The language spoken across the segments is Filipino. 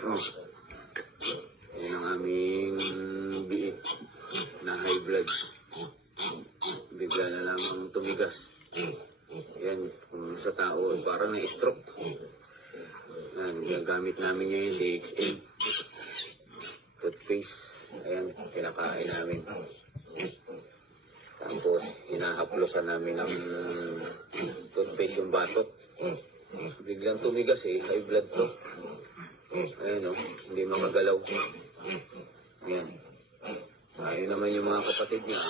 Oh, yan ang aming biik na high blood. Bigla na lamang tumigas. Yan, kung sa tao, parang na-stroke. Yan, gagamit namin yung DXN. Toothpaste. Ayan, pinakain namin. Tapos, hinahaplosan namin ng toothpaste yung batot. Biglang tumigas high blood to. Ayan hindi makagalaw. Ayan. Ayun naman yung mga kapatid niya.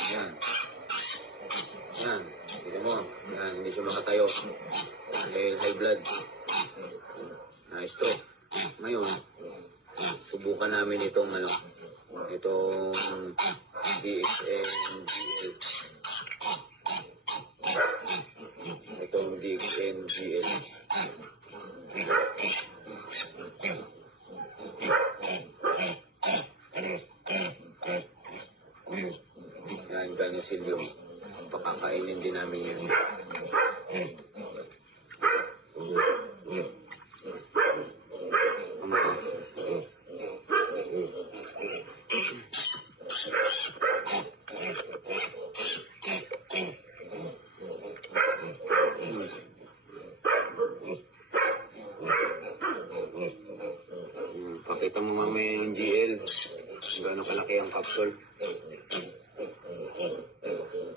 Ayan. Ayan. Tignan mo. Ayan, hindi siya makatayo. Dahil high blood. Na-stroke. Ngayon, subukan namin itong DXN GL. Itong DXN GL. Yan, Ganosilio. Pakakainin din namin yun. Pakita mo mamaya yung GL. Gano'ng kalaki ang capsule.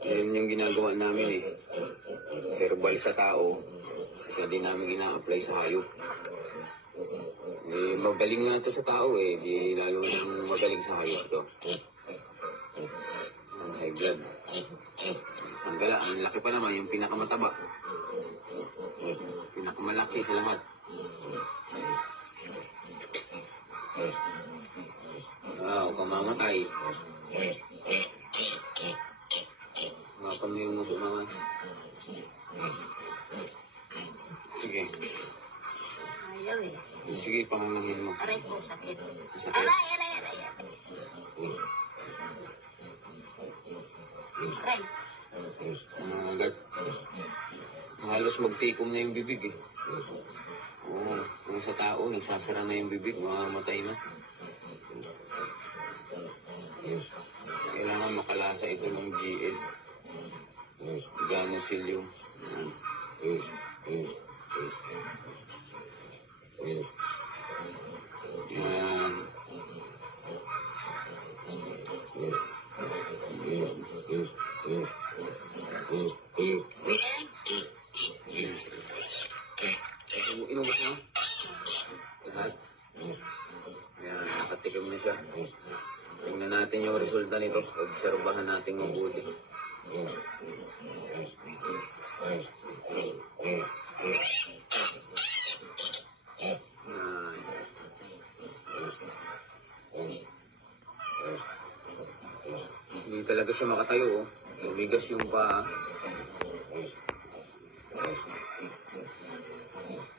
Yan yung ginagawa namin Herbal sa tao. Kaya din namin ina-apply sa hayop. Magaling nga ito sa tao Di lalo nang magaling sa hayop to. Ang high blood. Ang gala, ang laki pa naman yung pinakamataba. Pinakamalaki sa lahat. Huwag kang mamatay. Mapan mo yung muso naman. Sige. Ayaw Sige, pangangangin mo. Aray po, sakit. Sakit. Aray. Agad. Halos magtikom na yung bibig Oo, kung sa tao, nagsasara na yung bibig, mamamatay na. Kailangan makalasa ito ng GL. Ganosilio. Yan. Inubos na? Lahat? Ayan, nakatikim na siya. Tingnan natin yung resulta nito. Obserbahan natin mabuti. Hindi talaga siya makatayo. Tumigas yung paa.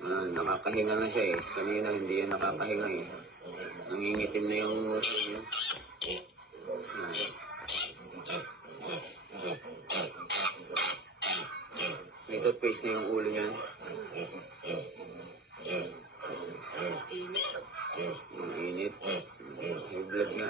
Nakakahinga na siya Kanina hindi yan nakakahinga Nangingitim na yung nguso niya. May toothpaste na yung ulo niya. Ang init. May blood nga.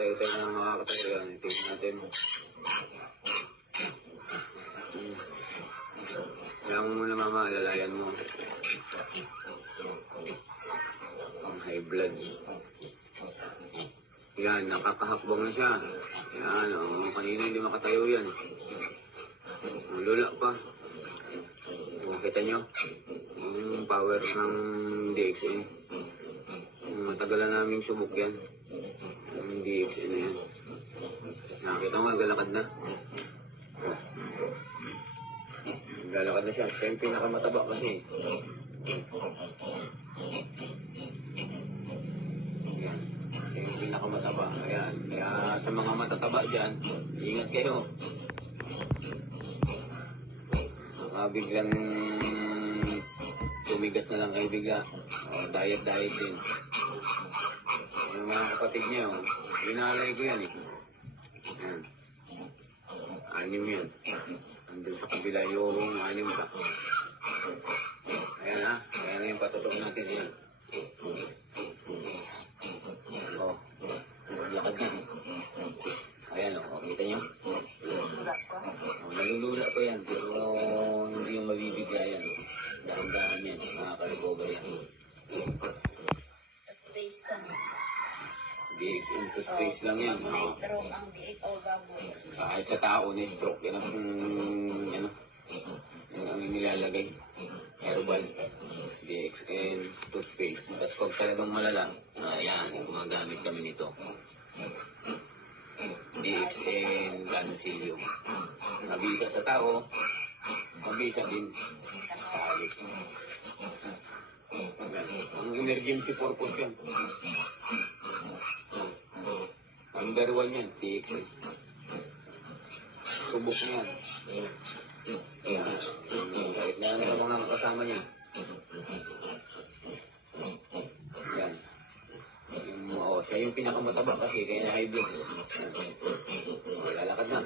Tayo na makakatayo yan. Tingnan natin. Kaya mo muna mama, alalayan mo. Ang high blood. Yan, nakakahakbang na siya. Yan, kanina hindi makatayo yan. Lula pa. Makita nyo? Yung power ng DXN. Matagal na naming subok yan. Yung DXN na yan. Nakakita mo, galakad na. Galakad na siya. Kaya yung pinakamataba kasi. Yan. Yung pinakamataba. Ayan. Kaya sa mga matataba dyan, ingat kayo. Biglang tumigas na lang kayo bigla. Diet din. Yung mga kapatid niya, binalay ko yan eh. Yan. 6 yan. Andun sa kabila yung 6 pa. Ayan ha. Ayan yung patutok natin. Ayan. Lakad na. Ayan o. Kita nyo? Nalulula ko yan. Pero hindi yung mabibigla yan. Dahan-dahan yan. Makaka-recover yan. Toothpaste ka na. DXN toothpaste lang yan. Na-stroke ang diit o baboy. Kahit sa tao na stroke, yan ang, yan ang nilalagay. Herbal, DXN, toothpaste. At pag talagang malala, ayan, gumagamit kami nito. DXN, Ganusilio. Mabisa sa tao, mabisa din sa halit. Ang emergency purpose yan. Number 1 yan, DXN. Subok na yan. Kahit na ano mga kasama niya. Yan. Siya yung pinakamataba kasi kaya na high blood. Lalakad na.